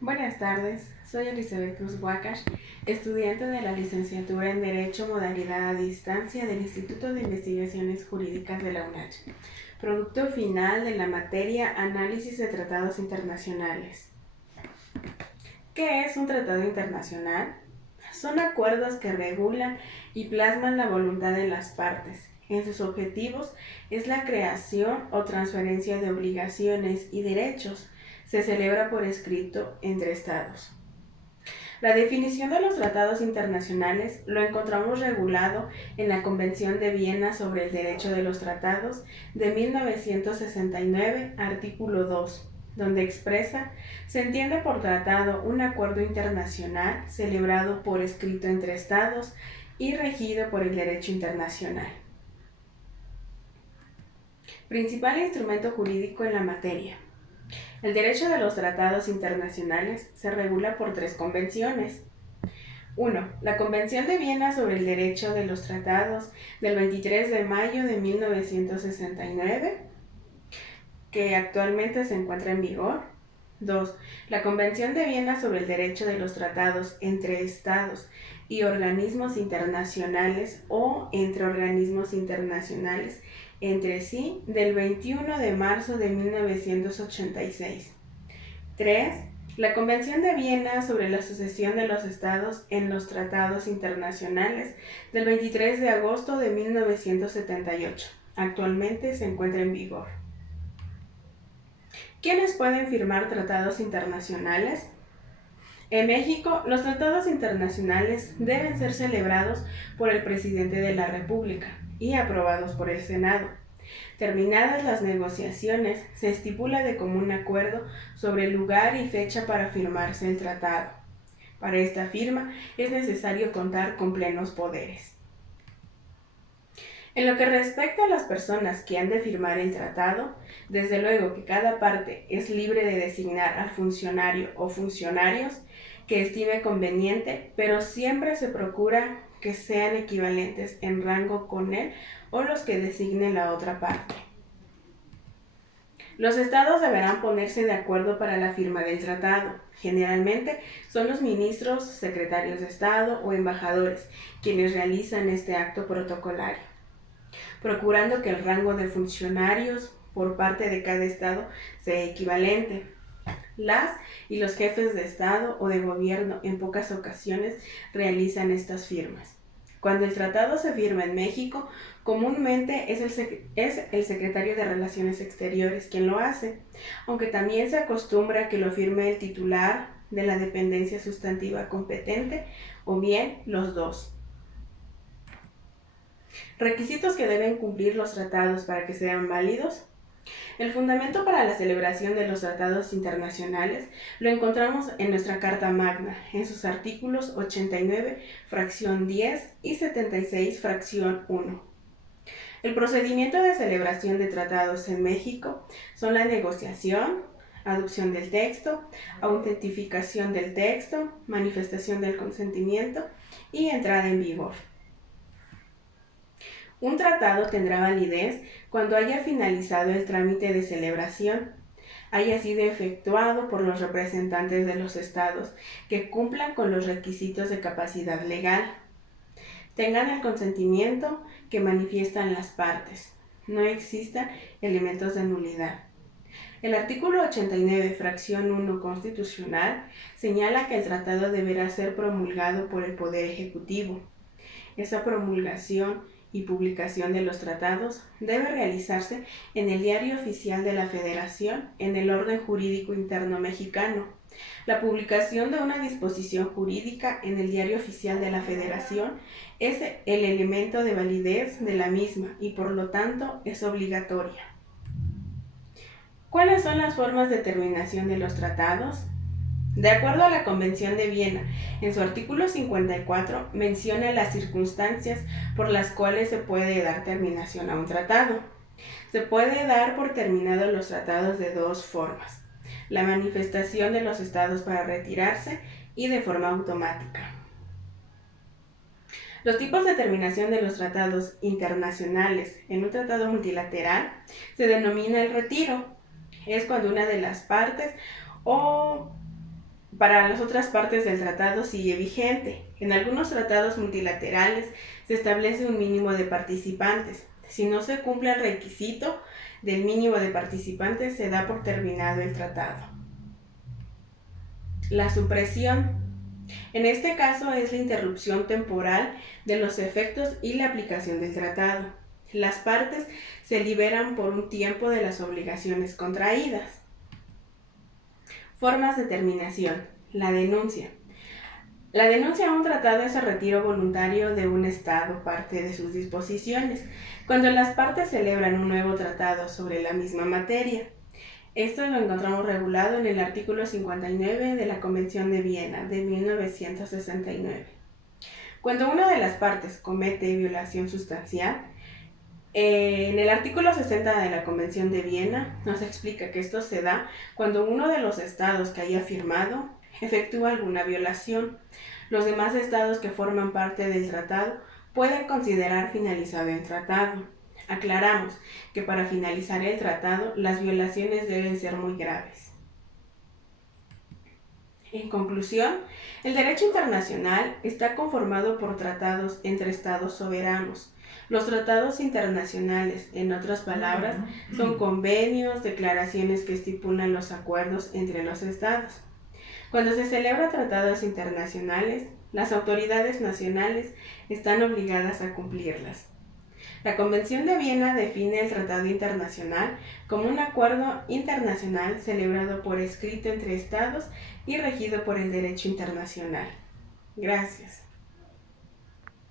Buenas tardes, soy Elizabeth Cruz Huacash, estudiante de la licenciatura en Derecho Modalidad a Distancia del Instituto de Investigaciones Jurídicas de la UNACH, producto final de la materia Análisis de Tratados Internacionales. ¿Qué es un tratado internacional? Son acuerdos que regulan y plasman la voluntad de las partes. En sus objetivos es la creación o transferencia de obligaciones y derechos. Se celebra por escrito entre estados. La definición de los tratados internacionales lo encontramos regulado en la Convención de Viena sobre el Derecho de los Tratados de 1969, artículo 2, donde expresa: se entiende por tratado un acuerdo internacional celebrado por escrito entre estados y regido por el derecho internacional. Principal instrumento jurídico en la materia. El derecho de los tratados internacionales se regula por 3 convenciones. 1. La Convención de Viena sobre el Derecho de los Tratados del 23 de mayo de 1969, que actualmente se encuentra en vigor. 2. La Convención de Viena sobre el Derecho de los Tratados entre Estados y organismos internacionales o entre organismos internacionales entre sí, del 21 de marzo de 1986. 3. La Convención de Viena sobre la sucesión de los estados en los tratados internacionales del 23 de agosto de 1978. Actualmente se encuentra en vigor. ¿Quiénes pueden firmar tratados internacionales? En México, los tratados internacionales deben ser celebrados por el presidente de la República y aprobados por el Senado. Terminadas las negociaciones, se estipula de común acuerdo sobre el lugar y fecha para firmarse el tratado. Para esta firma es necesario contar con plenos poderes. En lo que respecta a las personas que han de firmar el tratado, desde luego que cada parte es libre de designar al funcionario o funcionarios que estime conveniente, pero siempre se procura que sean equivalentes en rango con él o los que designe la otra parte. Los estados deberán ponerse de acuerdo para la firma del tratado. Generalmente son los ministros, secretarios de Estado o embajadores quienes realizan este acto protocolario, procurando que el rango de funcionarios por parte de cada estado sea equivalente. Las y los jefes de Estado o de gobierno en pocas ocasiones realizan estas firmas. Cuando el tratado se firma en México, comúnmente es el secretario de Relaciones Exteriores quien lo hace, aunque también se acostumbra que lo firme el titular de la dependencia sustantiva competente o bien los dos. Requisitos que deben cumplir los tratados para que sean válidos. El fundamento para la celebración de los tratados internacionales lo encontramos en nuestra Carta Magna, en sus artículos 89, fracción 10 y 76, fracción 1. El procedimiento de celebración de tratados en México son la negociación, adopción del texto, autentificación del texto, manifestación del consentimiento y entrada en vigor. Un tratado tendrá validez cuando haya finalizado el trámite de celebración, haya sido efectuado por los representantes de los estados que cumplan con los requisitos de capacidad legal, tengan el consentimiento que manifiestan las partes, no existan elementos de nulidad. El artículo 89, fracción 1 constitucional, señala que el tratado deberá ser promulgado por el Poder Ejecutivo. Esa promulgación y publicación de los tratados debe realizarse en el Diario Oficial de la Federación, en el orden jurídico interno mexicano. La publicación de una disposición jurídica en el Diario Oficial de la Federación es el elemento de validez de la misma y por lo tanto es obligatoria. ¿Cuáles son las formas de terminación de los tratados? De acuerdo a la Convención de Viena, en su artículo 54 menciona las circunstancias por las cuales se puede dar terminación a un tratado. Se puede dar por terminados los tratados de 2 formas: la manifestación de los estados para retirarse y de forma automática. Los tipos de terminación de los tratados internacionales en un tratado multilateral se denomina el retiro. Es cuando una de las partes o Para las otras partes del tratado sigue vigente. En algunos tratados multilaterales se establece un mínimo de participantes. Si no se cumple el requisito del mínimo de participantes, se da por terminado el tratado. La supresión. En este caso es la interrupción temporal de los efectos y la aplicación del tratado. Las partes se liberan por un tiempo de las obligaciones contraídas. Formas de terminación. La denuncia. La denuncia a un tratado es el retiro voluntario de un Estado parte de sus disposiciones, cuando las partes celebran un nuevo tratado sobre la misma materia. Esto lo encontramos regulado en el artículo 59 de la Convención de Viena de 1969. Cuando una de las partes comete violación sustancial, en el artículo 60 de la Convención de Viena nos explica que esto se da cuando uno de los estados que haya firmado efectúa alguna violación. Los demás estados que forman parte del tratado pueden considerar finalizado el tratado. Aclaramos que para finalizar el tratado las violaciones deben ser muy graves. En conclusión, el derecho internacional está conformado por tratados entre estados soberanos. Los tratados internacionales, en otras palabras, son convenios, declaraciones que estipulan los acuerdos entre los estados. Cuando se celebran tratados internacionales, las autoridades nacionales están obligadas a cumplirlas. La Convención de Viena define el tratado internacional como un acuerdo internacional celebrado por escrito entre estados y regido por el derecho internacional. Gracias.